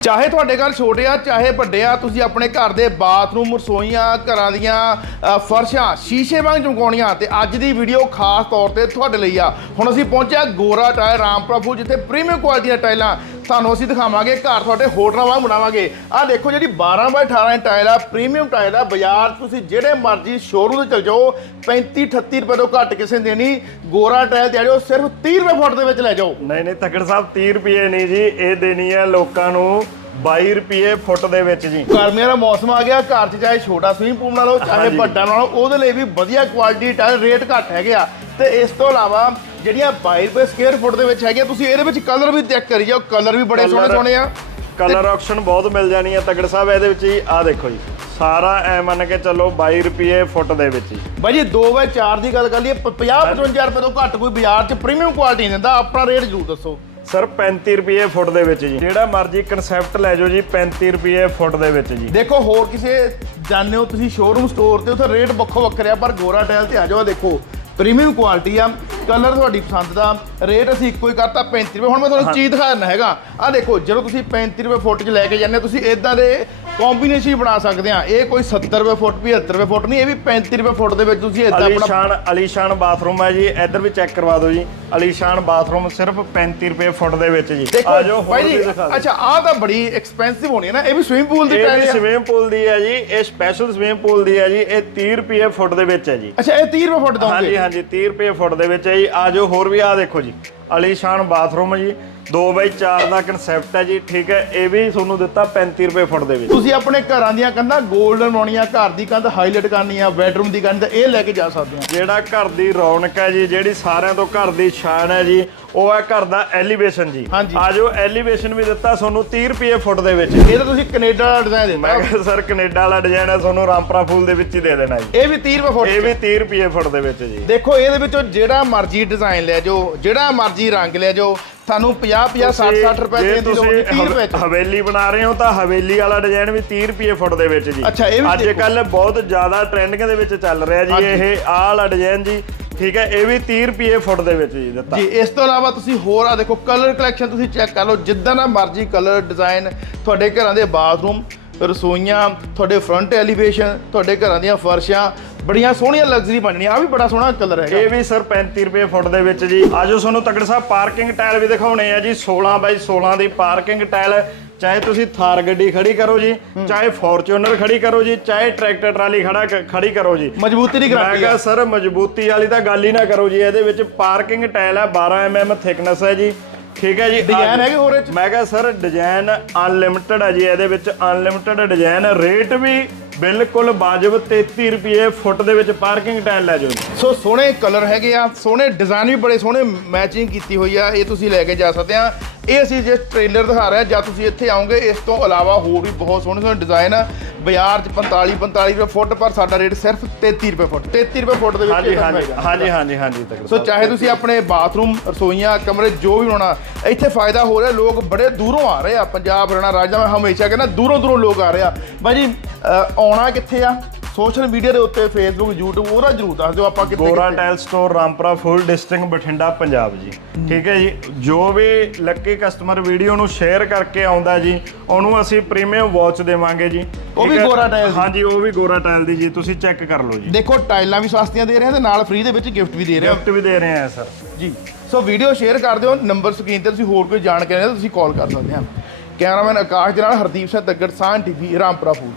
ਚਾਹੇ ਤੁਹਾਡੇ ਘਰ ਛੋਟੇ ਆ ਚਾਹੇ ਵੱਡੇ ਆ ਤੁਸੀਂ ਆਪਣੇ ਘਰ ਦੇ ਬਾਥਰੂਮ ਰਸੋਈਆਂ ਘਰਾਂ ਦੀਆਂ ਅ, ਫਰਸ਼ਾਂ ਸ਼ੀਸ਼ੇ ਵਾਂਗ ਚਮਕਾਉਣੀਆਂ ਤੇ ਅੱਜ ਦੀ ਵੀਡੀਓ ਖਾਸ ਤੌਰ ਤੇ ਤੁਹਾਡੇ ਲਈ ਆ। ਹੁਣ ਅਸੀਂ ਪਹੁੰਚਿਆ ਗੋਰਾ ਟਾਇਰ ਰਾਮਪੁਰਾ ਫੂਡ ਜਿੱਥੇ ਪ੍ਰੀਮੀਅਮ ਕੁਆਲਿਟੀ ਦੀਆਂ ਟਾਈਲਾਂ ਤੁਹਾਨੂੰ ਅਸੀਂ ਦਿਖਾਵਾਂਗੇ ਘਰ ਤੁਹਾਡੇ ਹੋਟਲਾਂ ਵਾਂਗ ਬਣਾਵਾਂਗੇ। ਆਹ ਦੇਖੋ ਜਿਹੜੀ 12 ਬਾਈ 18 ਇੰਚ ਟਾਇਲ ਆ ਪ੍ਰੀਮੀਅਮ ਟਾਇਲ ਆ ਬਾਜ਼ਾਰ ਤੁਸੀਂ ਜਿਹੜੇ ਮਰਜ਼ੀ ਸ਼ੋਰੂਮ ਤੇ ਚਲ ਜਾਓ 35 38 ਰੁਪਏ ਤੋਂ ਘੱਟ ਕਿਸੇ ਨੇ ਦੇਣੀ ਗੋਰਾ ਟਾਇਲ ਤੇ ਆ ਜਾਓ ਸਿਰਫ 30 ਰੁਪਏ ਫੁੱਟ ਦੇ ਵਿੱਚ ਲੈ ਜਾਓ। ਨਹੀਂ ਨਹੀਂ ਤਕੜ ਸਾਹਿਬ 30 ਰੁਪਏ ਨਹੀਂ ਜੀ ਇਹ ਦੇਣੀ ਹੈ ਲੋਕਾਂ ਨੂੰ 22 ਰੁਪਏ ਫੁੱਟ ਦੇ ਵਿੱਚ ਜੀ। ਗਰਮੀਆਂ ਦਾ ਮੌਸਮ ਆ ਗਿਆ ਘਰ 'ਚ ਚਾਹੇ ਛੋਟਾ ਸਵਿਮਿੰਗ ਪੂਲ ਬਣਾ ਲਓ ਚਾਹੇ। ਵੱਡਾ ਬਣਾ ਲਓ ਉਹਦੇ ਲਈ ਵੀ ਵਧੀਆ ਕੁਆਲਿਟੀ ਟਾਇਲ ਰੇਟ ਘੱਟ ਹੈਗੇ ਆ। ਤੇ ਇਸ ਤੋਂ ਇਲਾਵਾ ਜਿਹੜੀਆਂ 22 ਰੁਪਏ ਸਕੁਅਰ ਫੁੱਟ ਦੇ ਵਿੱਚ ਹੈਗੇ ਤੁਸੀਂ ਇਹਦੇ ਵਿੱਚ ਕਲਰ ਵੀ ਚੈੱਕ ਕਰੀ ਜਾਓ ਕਲਰ ਵੀ ਬੜੇ ਸੋਹਣੇ ਸੋਹਣੇ ਆ। ਕਲਰ ਆਪਸ਼ਨ ਬਹੁਤ ਮਿਲ ਜਾਣੀ ਹੈ ਤਕੜ ਸਾਹਿਬ ਇਹਦੇ ਵਿੱਚ ਜੀ ਆਹ ਦੇਖੋ ਜੀ ਸਾਰਾ ਐ ਮੰਨ ਕੇ ਚੱਲੋ 22 ਰੁਪਏ ਫੁੱਟ ਦੇ ਵਿੱਚ ਜੀ ਬਾਈ ਜੀ 2x4 ਦੀ ਗੱਲ ਕਰ ਲਈਏ 50 55 ਰੁਪਏ ਤੋਂ ਘੱਟ ਕੋਈ ਬਾਜ਼ਾਰ 'ਚ ਪ੍ਰੀਮੀਅਮ ਕੁਆਲਿਟੀ ਨਹੀਂ ਦਿੰਦਾ ਆਪਣਾ ਰੇਟ ਜ਼ਰੂਰ ਦੱਸੋ। ਸਰ 35 ਰੁਪਏ ਫੁੱਟ ਦੇ ਵਿੱਚ ਜੀ। ਜਿਹੜਾ ਮਰਜ਼ੀ ਕਨਸੈਪਟ ਲੈ ਜਾਓ ਜੀ 35 ਰੁਪਏ ਫੁੱਟ ਦੇ ਵਿੱਚ ਜੀ। ਦੇਖੋ ਹੋਰ ਕਿਸੇ ਜਾਣਦੇ ਹੋ ਤੁਸੀਂ ਸ਼ੋਰੂਮ ਸਟੋਰ ਤੇ ਉੱਥੇ ਰੇਟ ਵੱਖੋ ਵੱਖਰੇ ਆ ਪਰ ਗੋਰਾ ਟਾਇਲ ਤੇ ਆ ਜਾਓ ਦੇਖੋ ਪ੍ਰੀਮੀਅਮ ਕੁਆਲਿਟੀ ਆ। ਕਲਰ ਤੁਹਾਡੀ ਪਸੰਦ ਦਾ ਰੇਟ ਅਸੀਂ ਇੱਕੋ ਹੀ ਕਰਤਾ 35 ਰੁਪਏ। ਹੁਣ ਮੈਂ ਤੁਹਾਨੂੰ ਚੀਜ਼ ਦਿਖਾਣਾ ਹੈਗਾ। ਆ ਦੇਖੋ ਜਦੋਂ ਤੁਸੀਂ 35 ਰੁਪਏ ਫੁੱਟ 'ਚ ਲੈ ਕੇ ਜਾਂਦੇ ਹੋ, ਤੁਸੀਂ ਇਦਾਂ ਦੇ ਕੰਬੀਨੇਸ਼ਨ ਬਣਾ ਸਕਦੇ ਆ। ਇਹ ਕੋਈ 70 ਰੁਪਏ ਫੁੱਟ 75 ਰੁਪਏ ਫੁੱਟ ਨਹੀਂ ਇਹ ਵੀ 35 ਰੁਪਏ ਫੁੱਟ ਦੇ ਵਿੱਚ ਤੁਸੀਂ ਇਦਾਂ ਆਪਣਾ ਅਲੀਸ਼ਾਨ ਅਲੀਸ਼ਾਨ ਬਾਥਰੂਮ ਹੈ ਜੀ। ਇੱਧਰ ਵੀ ਚੈੱਕ ਕਰਵਾ ਦਿਓ ਜੀ। ਅਲੀਸ਼ਾਨ ਬਾਥਰੂਮ ਸਿਰਫ 35 ਰੁਪਏ ਫੁੱਟ ਦੇ ਵਿੱਚ ਜੀ। ਆ ਜਾਓ ਹੋਰ ਵੀ ਦਿਖਾ ਦਿਓ। ਅੱਛਾ ਆਹ ਤਾਂ ਬੜੀ ਐਕਸਪੈਂਸਿਵ ਹੋਣੀ ਹੈ ਨਾ। ਇਹ ਵੀ ਸਵਿਮਿੰਗ ਪੂਲ ਦੀ ਇਹ ਵੀ ਆ। ਸਵਿਮਿੰਗ ਪੂਲ ਦੀ ਹੈ ਜੀ। ਇਹ ਸਪੈਸ਼ਲ ਸਵਿਮਿੰਗ ਪੂਲ ਦੀ ਹੈ ਜੀ। ਇਹ 30 ਰੁਪਏ ਫੁੱਟ ਦੇ ਵਿੱਚ ਹੈ ਜੀ। ਅੱਛਾ ਇਹ 30 ਰੁਪਏ ਫੁੱਟ ਹਾਂਜੀ ਦੋਗੇ ਹਾਂਜੀ 30 ਰੁਪਏ ਫੁੱਟ ਦੇ ਵਿੱਚ ਹੈ ਜੀ ਆ ਜਾਓ ਹੋਰ ਵੀ ਆ ਦੇਖੋ ਜੀ। ਅਲੀਸ਼ਾਨ ਬਾਥਰੂਮ ਜੀ 2x4 ਦਾ ਕਨਸੈਪਟ ਹੈ ਜੀ ਠੀਕ ਹੈ। ਇਹ ਵੀ ਤੁਹਾਨੂੰ ਦਿੱਤਾ 35 ਰੁਪਏ ਫੁੱਟ ਦੇ ਵਿੱਚ। ਤੁਸੀਂ ਆਪਣੇ ਘਰਾਂ ਦੀਆਂ ਕੰਧਾਂ 골ਡਨ ਬਣਾਉਣੀਆਂ ਘਰ ਦੀ ਕੰਧ ਹਾਈਲਾਈਟ ਕਰਨੀ ਆ ਬੈਡਰੂਮ ਦੀ ਕੰਧ ਇਹ ਲੈ ਕੇ ਜਾ ਸਕਦੇ ਆ ਜਿਹੜਾ ਘਰ ਦੀ ਰੌਣਕ ਹੈ ਜੀ ਜਿਹੜੀ ਸਾਰਿਆਂ ਤੋਂ ਘਰ ਦੀ ਸ਼ਾਨ ਹੈ ਜੀ ਉਹ ਹੈ ਘਰ ਦਾ ਐਲੀਵੇਸ਼ਨ ਜੀ। ਜਾਓ ਐਲੀਵੇਸ਼ਨ ਵੀ ਦਿੱਤਾ ਤੁਹਾਨੂੰ 30 ਰੁਪਏ ਫੁੱਟ ਦੇ ਵਿੱਚ। ਇਹ ਤਾਂ ਤੁਸੀਂ ਕੈਨੇਡਾ ਦਾ ਡਿਜ਼ਾਈਨ ਮੈਂ ਦਿੱਤਾ ਕਿਹਾ ਸਰ ਕੈਨੇਡਾ ਵਾਲਾ ਡਿਜ਼ਾਈਨ ਹੈ ਤੁਹਾਨੂੰ ਰਾਮਪਰਾ ਫੂਲ ਦੇ ਵਿੱਚ ਹੀ ਦੇ ਦੇਣਾ ਜੀ। ਇਹ ਵੀ 30 ਰੁਪਏ ਫੁੱਟ ਇਹ ਵੀ 30 ਰੁਪਏ ਫੁੱਟ ਦੇ ਵਿੱਚ ਜੀ। ਦੇਖੋ ਇਹਦੇ ਵਿੱਚੋਂ ਜਿਹੜਾ ਮਰਜ਼ੀ ਡਿਜ਼ਾਈਨ ਲੈ ਜਾਓ ਜਿਹੜਾ ਮਰਜ਼ੀ ਰੰਗ ਲੈ ਜਾਓ ਤੁਹਾਨੂੰ 50 50 60 60 ਰੁਪਏ ਦੇਣ ਦੀ ਲੋੜ ਨਹੀਂ 30 ਰੁਪਏ ਚ ਹਵੇਲੀ ਬਣਾ ਰਹੇ ਹੋ ਤਾਂ ਹਵੇਲੀ ਵਾਲਾ ਡਿਜ਼ਾਈਨ ਵੀ 30 ਰੁਪਏ ਫੁੱਟ ਦੇ ਵਿੱਚ ਜੀ ਅੱਜ। ਕੱਲ ਬਹੁਤ ਜ਼ਿਆਦਾ ਟ੍ਰੈਂਡਿੰਗ ਦੇ ਵਿੱਚ ਚੱਲ ਰਿਹਾ ਜੀ। ਇਹ ਆਹ ਵਾਲਾ ਡਿਜ਼ਾਈਨ ਜੀ ਠੀਕ ਹੈ ਇਹ ਵੀ 30 ਰੁਪਏ ਫੁੱਟ ਦੇ ਵਿੱਚ ਜੀ ਦਿੱਤਾ ਜੀ ਇਸ ਤੋਂ ਇਲਾਵਾ ਤੁਸੀਂ ਹੋਰ ਆ ਦੇਖੋ ਕਲਰ ਕਲੈਕਸ਼ਨ ਤੁਸੀਂ ਚੈੱਕ ਕਰ ਲਓ ਜਿੱਦਾਂ ਦਾ ਮਰਜ਼ੀ ਕਲਰ ਡਿਜ਼ਾਈਨ ਤੁਹਾਡੇ ਘਰਾਂ ਦੇ ਬਾਥਰੂਮ ਰਸੋਈਆਂ ਤੁਹਾਡੇ ਫਰੰਟ ਐਲੀਵੇਸ਼ਨ ਤੁਹਾਡੇ ਘਰਾਂ ਦੀਆਂ ਫਰਸ਼ਾਂ ਬੜੀਆਂ ਸੋਹਣੀਆਂ ਲਗਜ਼ਰੀ ਬਣਨੀਆਂ ਆ ਵੀ ਬੜਾ ਸੋਹਣਾ ਕਲਰ ਹੈਗਾ। ਇਹ ਵੀ ਸਰ 35 ਰੁਪਏ ਫੁੱਟ ਦੇ ਵਿੱਚ ਜੀ। ਆਜੋ ਤੁਹਾਨੂੰ ਤਕੜ ਸਾਹਿਬ ਪਾਰਕਿੰਗ ਟਾਇਲ ਵੀ ਦਿਖਾਉਣੇ ਆ ਜੀ। 16 ਬਾਈ 16 ਦੀ ਪਾਰਕਿੰਗ ਟਾਇਲ ਚਾਹੇ ਤੁਸੀਂ ਥਾਰ ਗੱਡੀ ਖੜੀ ਕਰੋ ਜੀ ਚਾਹੇ ਫੋਰਚੂਨਰ ਖੜੀ ਕਰੋ ਜੀ ਚਾਹੇ ਟਰੈਕਟਰ ਟਰਾਲੀ ਖੜਾ ਖੜੀ ਕਰੋ ਜੀ। ਮਜ਼ਬੂਤੀ ਦੀ ਮੈਂ ਗਾਰੰਟੀ ਕਿਹਾ ਹੈ ਸਰ ਮਜ਼ਬੂਤੀ ਵਾਲੀ ਤਾਂ ਗੱਲ ਹੀ ਨਾ ਕਰੋ ਜੀ। ਇਹਦੇ ਵਿੱਚ ਪਾਰਕਿੰਗ ਟਾਇਲ ਹੈ 12 mm ਥਿਕਨੈਸ ਹੈ ਜੀ। ਠੀਕ ਹੈ ਜੀ। ਡਿਜ਼ਾਈਨ ਹੈਗੇ ਹੋਰ ਇਹ 'ਚ? ਮੈਂ ਕਿਹਾ ਸਰ ਡਿਜ਼ਾਈਨ ਅਨਲਿਮਿਟਡ ਹੈ ਜੀ। ਇਹਦੇ ਵਿੱਚ ਅਨਲਿਮਿਟਡ ਡਿਜ਼ਾਈਨ ਰੇਟ ਵੀ ਬਿਲਕੁਲ ਵਾਜਬ 33 ਰੁਪਏ ਫੁੱਟ ਦੇ ਵਿੱਚ ਪਾਰਕਿੰਗ ਟਾਇਲ ਲੈ ਜਾਓ ਸੋ ਸੋਹਣੇ ਕਲਰ ਹੈਗੇ ਆ ਸੋਹਣੇ ਡਿਜ਼ਾਈਨ ਵੀ ਬੜੇ ਸੋਹਣੇ ਮੈਚਿੰਗ ਕੀਤੀ ਹੋਈ ਆ ਇਹ ਤੁਸੀਂ ਲੈ ਕੇ ਜਾ ਸਕਦੇ ਆ। ਇਹ ਅਸੀਂ ਜੇ ਟ੍ਰੇਲਰ ਦਿਖਾ ਰਹੇ ਆ ਜਾਂ ਤੁਸੀਂ ਇੱਥੇ ਆਓਗੇ ਇਸ ਤੋਂ ਇਲਾਵਾ ਹੋਰ ਵੀ ਬਹੁਤ ਸੋਹਣੇ ਸੋਹਣੇ ਡਿਜ਼ਾਈਨ ਆ। ਬਾਜ਼ਾਰ 'ਚ 45 45 ਰੁਪਏ ਫੁੱਟ ਪਰ ਸਾਡਾ ਰੇਟ ਸਿਰਫ 33 ਰੁਪਏ ਫੁੱਟ। 33 ਰੁਪਏ ਫੁੱਟ ਦੇ ਵਿੱਚ ਹਾਂਜੀ ਹਾਂਜੀ ਹਾਂਜੀ ਹਾਂਜੀ ਹਾਂਜੀ ਸੋ ਚਾਹੇ ਤੁਸੀਂ ਆਪਣੇ ਬਾਥਰੂਮ ਰਸੋਈਆਂ ਕਮਰੇ ਜੋ ਵੀ ਬਣਾਉਣਾ ਇੱਥੇ ਫਾਇਦਾ ਹੋ ਰਿਹਾ ਲੋਕ ਬੜੇ ਦੂਰੋਂ ਆ ਰਹੇ ਆ। ਪੰਜਾਬ ਹਰਿਆਣਾ ਰਾਜ ਮੈਂ ਹਮੇਸ਼ਾ ਕਹਿੰਦਾ ਦੂਰੋਂ ਦੂਰੋਂ ਲੋਕ ਆ ਰਹੇ ਆ। ਬਾਈ ਜੀ ਅਹ ਆਉਣਾ ਕਿੱਥੇ ਆ? ਸੋਸ਼ਲ ਮੀਡੀਆ ਦੇ ਉੱਤੇ ਫੇਸਬੁੱਕ YouTube ਉਹਦਾ ਜ਼ਰੂਰ ਦੱਸ ਦਿਓ ਆਪਾਂ ਕਿੱਥੇ Gora tile store Rampura Phul district Bathinda Punjab ਜੀ। ਠੀਕ ਹੈ ਜੀ? ਜੋ ਵੀ ਲੱਕੀ ਕਸਟਮਰ ਵੀਡੀਓ ਨੂੰ ਸ਼ੇਅਰ ਕਰਕੇ ਆਉਂਦਾ ਜੀ ਉਹਨੂੰ ਅਸੀਂ ਪ੍ਰੀਮੀਅਮ ਵਾਚ ਦੇਵਾਂਗੇ ਜੀ। ਉਹ ਵੀ? ਗੋਰਾ ਟਾਇਲ? ਹਾਂਜੀ ਉਹ ਵੀ ਗੋਰਾ ਟਾਇਲ ਦੀ ਜੀ ਤੁਸੀਂ ਚੈੱਕ ਕਰ ਲਓ ਜੀ। ਦੇਖੋ ਟਾਈਲਾਂ ਵੀ ਸਸਤੀਆਂ ਦੇ ਰਹੇ ਆ ਤੇ ਨਾਲ ਫ੍ਰੀ ਦੇ ਵਿੱਚ ਗਿਫਟ ਵੀ ਦੇ ਰਹੇ ਆ। ਗਿਫਟ ਵੀ ਦੇ ਰਹੇ ਆ ਸਰ। ਜੀ ਸੋ ਵੀਡੀਓ ਸ਼ੇਅਰ ਕਰ ਦਿਓ ਨੰਬਰ ਸਕਰੀਨ ਤੇ ਤੁਸੀਂ ਹੋਰ ਕੋਈ ਜਾਣਕਾਰੀ ਹੈ ਤੁਸੀਂ ਕਾਲ ਕਰ ਸਕਦੇ ਆ। ਕੈਮਰਾਮੈਨ ਆਕਾਸ਼ ਦੇ ਨਾਲ ਹਰਦੀਪ ਸਿੰਘ ਤੱਗੜ ਸਾਨ ਟੀਵੀ ਰਾਮਪੁਰਾ ਫੂਡ।